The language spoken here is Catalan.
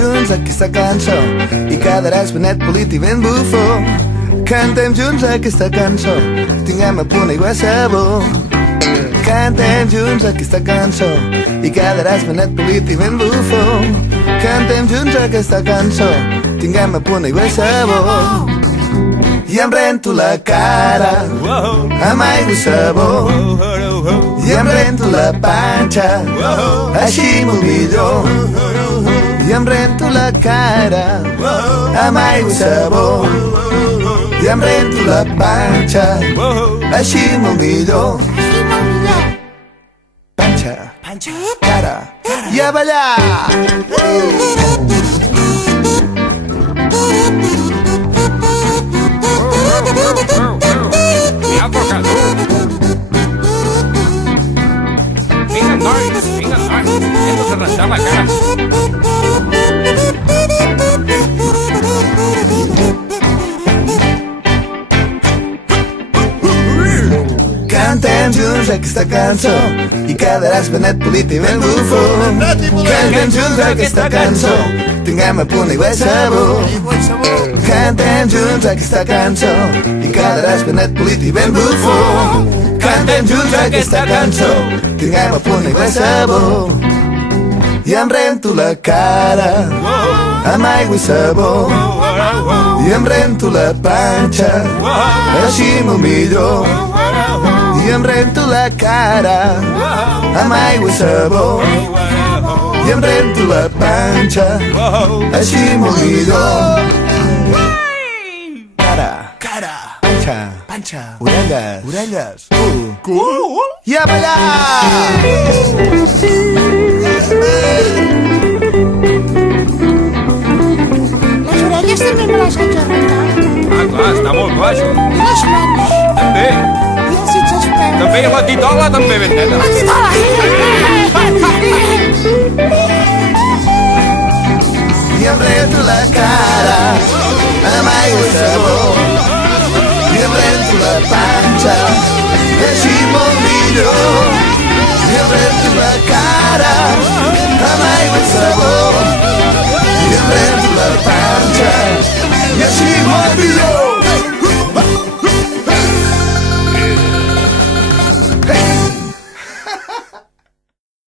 junts aquesta cançó i quedaràs benet polit i ben bufó. Cantem junts aquesta cançó, tinguem a punt aigua sabó. Cantem junts aquesta cançó i quedaràs benet polit i ben bufó. Cantem junts aquesta cançó, tinguem a punt aigua sabó. I em rento la cara amb aigua i sabó, i em rento la panxa així molt millor. I em rento la cara amb aigua i sabó, i em rento la panxa així molt millor. Panxa, cara, i a ballar! Vinga, nois, hem de rentar la cara. Cantem junts aquesta cançó i quedaràs benet polit i ben bufó. Cantem junts aquesta cançó, tinguem a punt aigua i sabó. Cantem junts aquesta cançó i quedaràs benet polit i ben bufó. Cantem junts aquesta cançó, tinguem a punt aigua i sabó. I em rento la cara amb aigua i sabó, i em rento la panxa així molt millor. I em rento la cara amb aigua i sabó, i em rento la panxa així molt millor. Cara, panxa, orelles, cul, i a ballar! Les orelles també me les haig d'arrencar. Ah, clar, està molt clar, això. I les mans. També. I els dits dels peus. També la titola, també, ben neta. La titola! I em rento la cara amb aigua i sabó, i em rento la panxa així molt millor. I em rento la cara